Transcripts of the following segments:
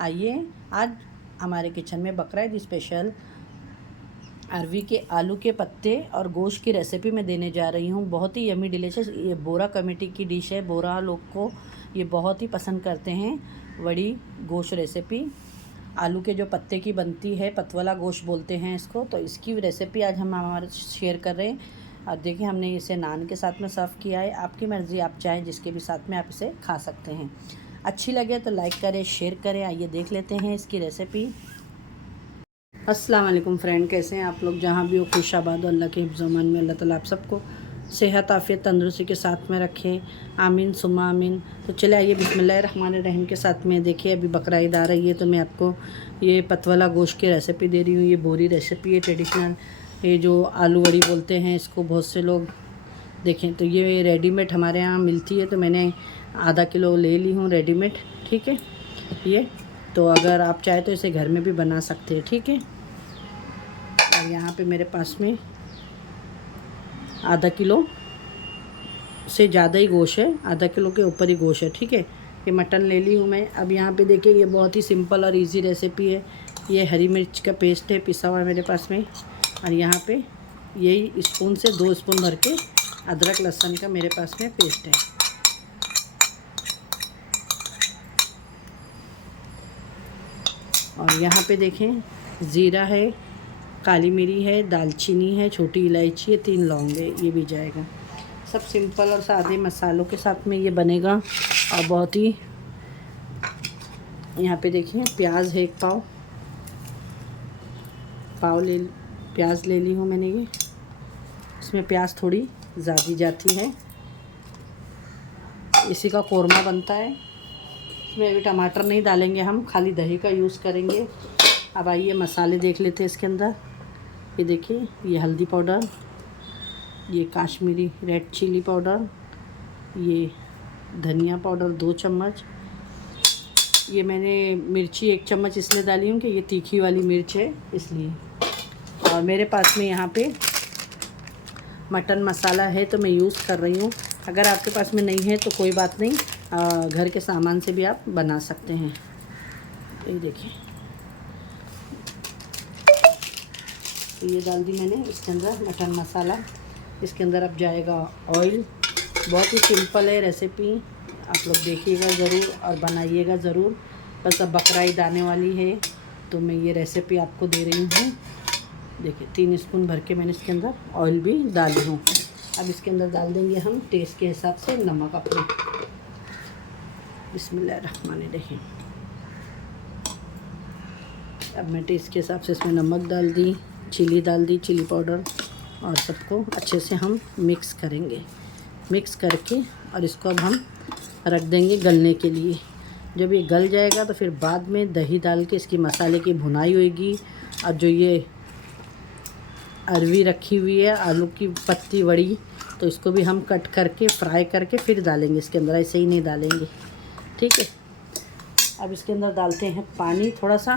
आइए आज हमारे किचन में बकरा ईद स्पेशल अरवी के आलू के पत्ते और गोश्त की रेसिपी मैं देने जा रही हूँ। बहुत ही यमी डिलीशियस। ये बोरा कमेटी की डिश है। बोरा लोग को ये बहुत ही पसंद करते हैं। बड़ी गोश्त रेसिपी आलू के जो पत्ते की बनती है, पतवला गोश्त बोलते हैं इसको। तो इसकी रेसिपी आज हम हमारे शेयर कर रहे हैं। और देखिए हमने इसे नान के साथ में सर्व किया है। आपकी मर्ज़ी, आप चाहें जिसके भी साथ में आप इसे खा सकते हैं। अच्छी लगे तो लाइक करें, शेयर करें। आइए देख लेते हैं इसकी रेसिपी। अस्सलाम वालेकुम फ्रेंड, कैसे हैं आप लोग? जहाँ भी हो खुश आबाद, अल्लाह के हिफ्ज़-ओ-अमान में अल्लाह ताला आप सबको सेहत आफ़ियत तंदुरुस्ती के साथ में रखें। आमीन सुम्मा आमीन। तो चले आइए बिस्मिल्लाहिर्रहमानिर्रहीम के साथ में। देखिए अभी बकरा ईद आ रही है तो मैं आपको ये पतवला गोश्त की रेसिपी दे रही हूँ। ये बोरी रेसिपी है, ट्रेडिशनल। ये जो आलू वड़ी बोलते हैं इसको बहुत से लोग। देखें तो ये रेडीमेड हमारे यहाँ मिलती है, तो मैंने आधा किलो ले ली हूँ रेडीमेड। ठीक है, ये तो अगर आप चाहे तो इसे घर में भी बना सकते हैं। ठीक है, और यहाँ पे मेरे पास में आधा किलो से ज़्यादा ही गोश्त है, आधा किलो के ऊपर ही गोश्त है। ठीक है, ये मटन ले ली हूँ मैं। अब यहाँ पे देखिए ये बहुत ही सिंपल और इजी रेसिपी है। ये हरी मिर्च का पेस्ट है पिसा हुआ मेरे पास में, और यहाँ पे यही स्पून से 2 स्पून भर के अदरक लहसुन का मेरे पास में पेस्ट है। और यहाँ पे देखें ज़ीरा है, काली मिरी है, दालचीनी है, छोटी इलायची है, 3 लौंग है, ये भी जाएगा। सब सिंपल और सादे मसालों के साथ में ये बनेगा। और बहुत ही, यहाँ पे देखिए प्याज है 1 पाव प्याज ले ली हूँ मैंने। ये इसमें प्याज थोड़ी ज़्यादा जाती है, इसी का कोरमा बनता है। इसमें अभी टमाटर नहीं डालेंगे हम, खाली दही का यूज़ करेंगे। अब आइए मसाले देख लेते हैं इसके अंदर। ये देखिए ये हल्दी पाउडर, ये काश्मीरी रेड चिली पाउडर, ये धनिया पाउडर 2 चम्मच। ये मैंने मिर्ची 1 चम्मच इसलिए डाली हूँ कि ये तीखी वाली मिर्च है इसलिए। और मेरे पास में यहाँ पे मटन मसाला है तो मैं यूज़ कर रही हूँ। अगर आपके पास में नहीं है तो कोई बात नहीं, घर के सामान से भी आप बना सकते हैं। ये देखिए ये डाल दी मैंने इसके अंदर मटन मसाला। इसके अंदर अब जाएगा ऑयल। बहुत ही सिंपल है रेसिपी, आप लोग देखिएगा ज़रूर और बनाइएगा ज़रूर। बस अब बकरा ईद आने वाली है तो मैं ये रेसिपी आपको दे रही हूँ। देखिए 3 स्पून भर के मैंने इसके अंदर ऑयल भी डाली हूँ। अब इसके अंदर डाल देंगे हम टेस्ट के हिसाब से नमक अपने। बिस्मिल्लाहिर्रहमानिर्रहीम। अब मैं टेस्ट के हिसाब से इसमें नमक डाल दी, चिली डाल दी, चिली पाउडर, और सबको अच्छे से हम मिक्स करेंगे। मिक्स करके और इसको अब हम रख देंगे गलने के लिए। जब ये गल जाएगा तो फिर बाद में दही डाल के इसकी मसाले की भुनाई होएगी। और जो ये अरवी रखी हुई है आलू की पत्ती वड़ी, तो इसको भी हम कट करके फ्राई करके फिर डालेंगे इसके अंदर, ऐसे ही नहीं डालेंगे। ठीक है, अब इसके अंदर डालते हैं पानी थोड़ा सा।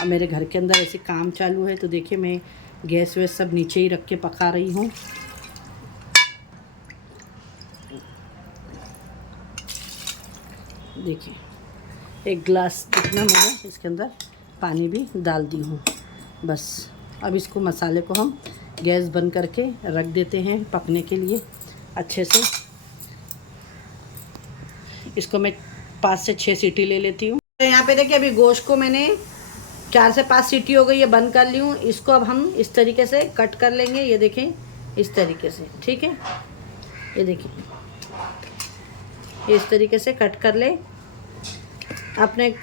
अब मेरे घर के अंदर ऐसे काम चालू है तो देखिए मैं गैस वैस सब नीचे ही रख के पका रही हूँ। देखिए 1 गिलास जितना मैंने इसके अंदर पानी भी डाल दी हूँ। बस अब इसको मसाले को हम गैस बंद करके रख देते हैं पकने के लिए अच्छे से। इसको मैं 5 से 6 सीटी ले लेती हूँ। तो यहाँ पे देखिए अभी गोश्त को मैंने 4 से 5 सीटी हो गई है, बंद कर ली हूँ। इसको अब हम इस तरीके से कट कर लेंगे। ये देखें इस तरीके से। ठीक है, ये देखिए इस तरीके से कट कर ले। आपने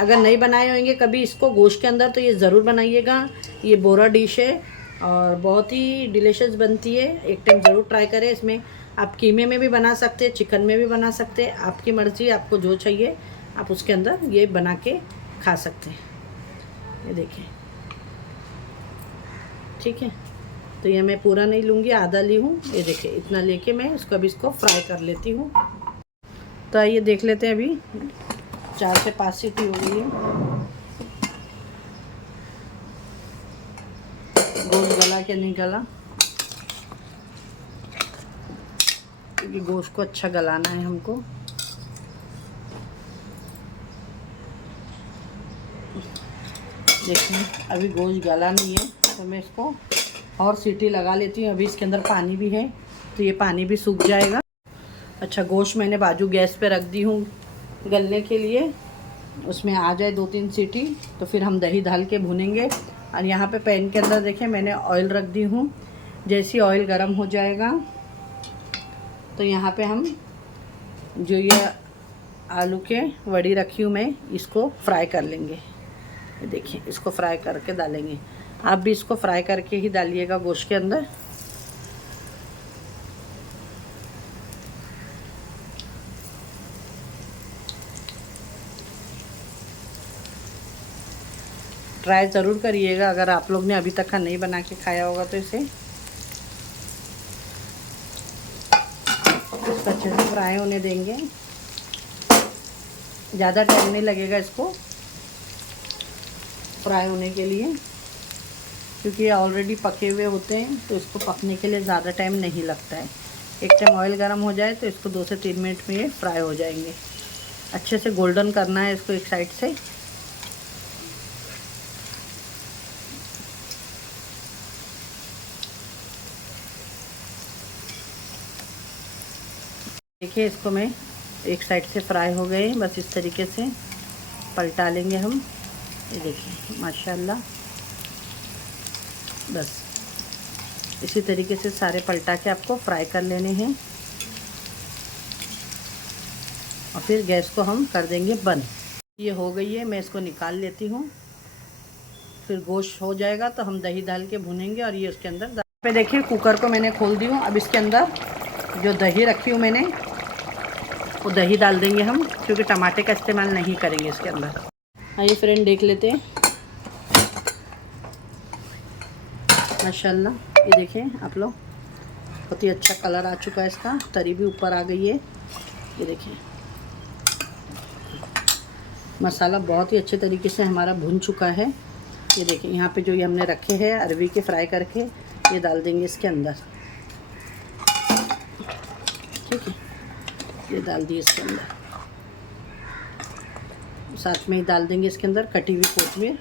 अगर नहीं बनाए होंगे कभी इसको गोश्त के अंदर तो ये ज़रूर बनाइएगा। ये बोरा डिश है और बहुत ही डिलीशियस बनती है। एक टाइम ज़रूर ट्राई करें। इसमें आप कीमे में भी बना सकते हैं, चिकन में भी बना सकते हैं, आपकी मर्ज़ी। आपको जो चाहिए आप उसके अंदर ये बना के खा सकते हैं। ये देखिए, ठीक है, तो ये मैं पूरा नहीं लूँगी, आधा ली हूँ। ये देखिए इतना लेके मैं इसको फ्राई कर लेती हूँ। तो आइए देख लेते हैं। अभी 4 से 5 सीटी हो गई है। गोश्त गला कि नहीं गला, क्योंकि गोश्त को अच्छा गलाना है हमको। देखिए अभी गोश्त गला नहीं है, तो मैं इसको और सीटी लगा लेती हूँ। अभी इसके अंदर पानी भी है, तो ये पानी भी सूख जाएगा। अच्छा, गोश्त मैंने बाजू गैस पे रख दी हूँ गलने के लिए। उसमें आ जाए 2-3 सीटी, तो फिर हम दही डाल के भूनेंगे। और यहाँ पे पैन के अंदर देखें मैंने ऑयल रख दी हूँ। जैसे ऑयल गर्म हो जाएगा, तो यहाँ पे हम जो ये आलू के वड़ी रखी हूँ मैं, इसको फ्राई कर लेंगे। ये देखिए, इसको फ्राई करके डालेंगे। आप भी इसको फ्राई करके ही डालिएगा गोश्त के अंदर। ट्राई ज़रूर करिएगा, अगर आप लोग ने अभी तक का नहीं बना के खाया होगा तो इसे इसको अच्छे से फ्राई होने देंगे। ज़्यादा टाइम नहीं लगेगा इसको फ्राई होने के लिए, क्योंकि ये ऑलरेडी पके हुए होते हैं, तो इसको पकने के लिए ज़्यादा टाइम नहीं लगता है। एक टाइम ऑयल गर्म हो जाए तो इसको 2 से 3 मिनट में ये फ्राई हो जाएंगे। अच्छे से गोल्डन करना है इसको एक साइड से। देखिए, इसको मैं एक साइड से फ्राई हो गए, बस इस तरीके से पलटा लेंगे हम। ये देखिए माशाल्लाह, बस इसी तरीके से सारे पलटा के आपको फ्राई कर लेने हैं। और फिर गैस को हम कर देंगे बंद। ये हो गई है, मैं इसको निकाल लेती हूँ। फिर गोश्त हो जाएगा तो हम दही डाल के भूनेंगे। और ये उसके अंदर पे देखिए, कुकर को मैंने खोल दी हूँ। अब इसके अंदर जो दही रखी हूँ मैंने, वो दही डाल देंगे हम, क्योंकि टमाटर का इस्तेमाल नहीं करेंगे इसके अंदर। आइए फ्रेंड, देख लेते हैं। माशाल्लाह, ये देखें आप लोग, बहुत ही अच्छा कलर आ चुका है इसका, तरी भी ऊपर आ गई है। ये देखिए, मसाला बहुत ही अच्छे तरीके से हमारा भुन चुका है। ये देखिए, यहाँ पे जो ये हमने रखे हैं अरवी के फ्राई करके, ये डाल देंगे इसके अंदर। ठीक है, ये डाल दिए इसके अंदर। साथ में ही डाल देंगे इसके अंदर कटी हुई कोथिमीर।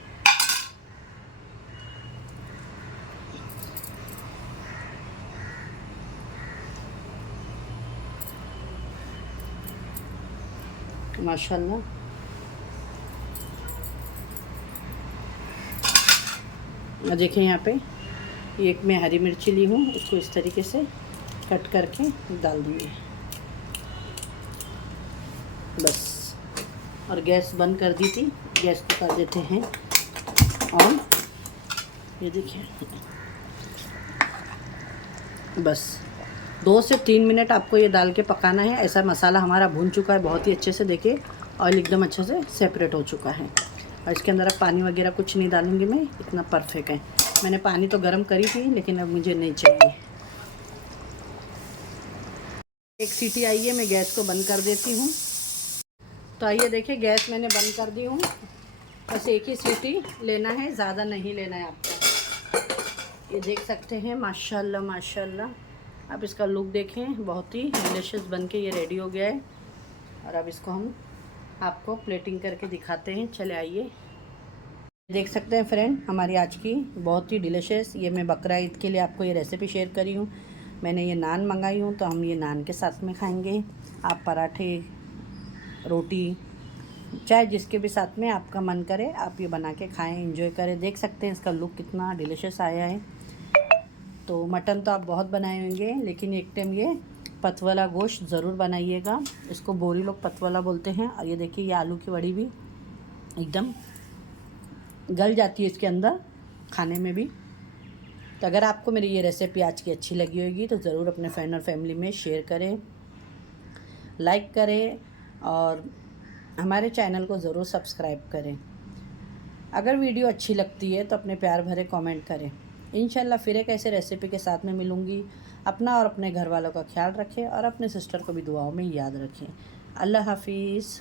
माशाल्लाह, देखें यहाँ पे एक मैं हरी मिर्ची ली हूँ, इसको इस तरीके से कट करके डाल दूँगी बस। और गैस बंद कर दी थी, गैस को कर देते हैं ऑन। ये देखिए, बस 2 से 3 मिनट आपको ये डाल के पकाना है। ऐसा मसाला हमारा भून चुका है बहुत ही अच्छे से। देखिए, ऑयल एकदम अच्छे से सेपरेट हो चुका है। और इसके अंदर अब पानी वगैरह कुछ नहीं डालूंगी मैं, इतना परफेक्ट है। मैंने पानी तो गर्म करी थी, लेकिन अब मुझे नहीं चाहिए। एक सीटी आई है, मैं गैस को बंद कर देती हूँ। तो आइए देखिए, गैस मैंने बंद कर दी हूँ। बस एक ही सीटी लेना है, ज़्यादा नहीं लेना है आपको। ये देख सकते हैं, माशाल्लाह माशाल्लाह। अब इसका लुक देखें, बहुत ही डिलीशियस बन के ये रेडी हो गया है। और अब इसको हम आपको प्लेटिंग करके दिखाते हैं। चले आइए, देख सकते हैं फ्रेंड, हमारी आज की बहुत ही डिलीशियस, ये मैं बकरा ईद के लिए आपको ये रेसिपी शेयर करी हूँ। मैंने ये नान मंगाई हूँ, तो हम ये नान के साथ में खाएंगे। आप पराठे, रोटी, चाहे जिसके भी साथ में आपका मन करे, आप ये बना के खाएं, एंजॉय करें। देख सकते हैं इसका लुक कितना डिलीशियस आया है। तो मटन तो आप बहुत बनाए होंगे, लेकिन एक टाइम ये पतवाला गोश्त ज़रूर बनाइएगा। इसको बोरी लोग पतवाला बोलते हैं। और ये देखिए, ये आलू की वड़ी भी एकदम गल जाती है इसके अंदर, खाने में भी। तो अगर आपको मेरी ये रेसिपी आज की अच्छी लगी होगी, तो ज़रूर अपने फ्रेंड और फैमिली में शेयर करें, लाइक करें, और हमारे चैनल को ज़रूर सब्सक्राइब करें। अगर वीडियो अच्छी लगती है तो अपने प्यार भरे कमेंट करें। इंशाल्लाह फिर एक ऐसे रेसिपी के साथ में मिलूँगी। अपना और अपने घर वालों का ख्याल रखें, और अपने सिस्टर को भी दुआओं में याद रखें। अल्लाह हाफिज़।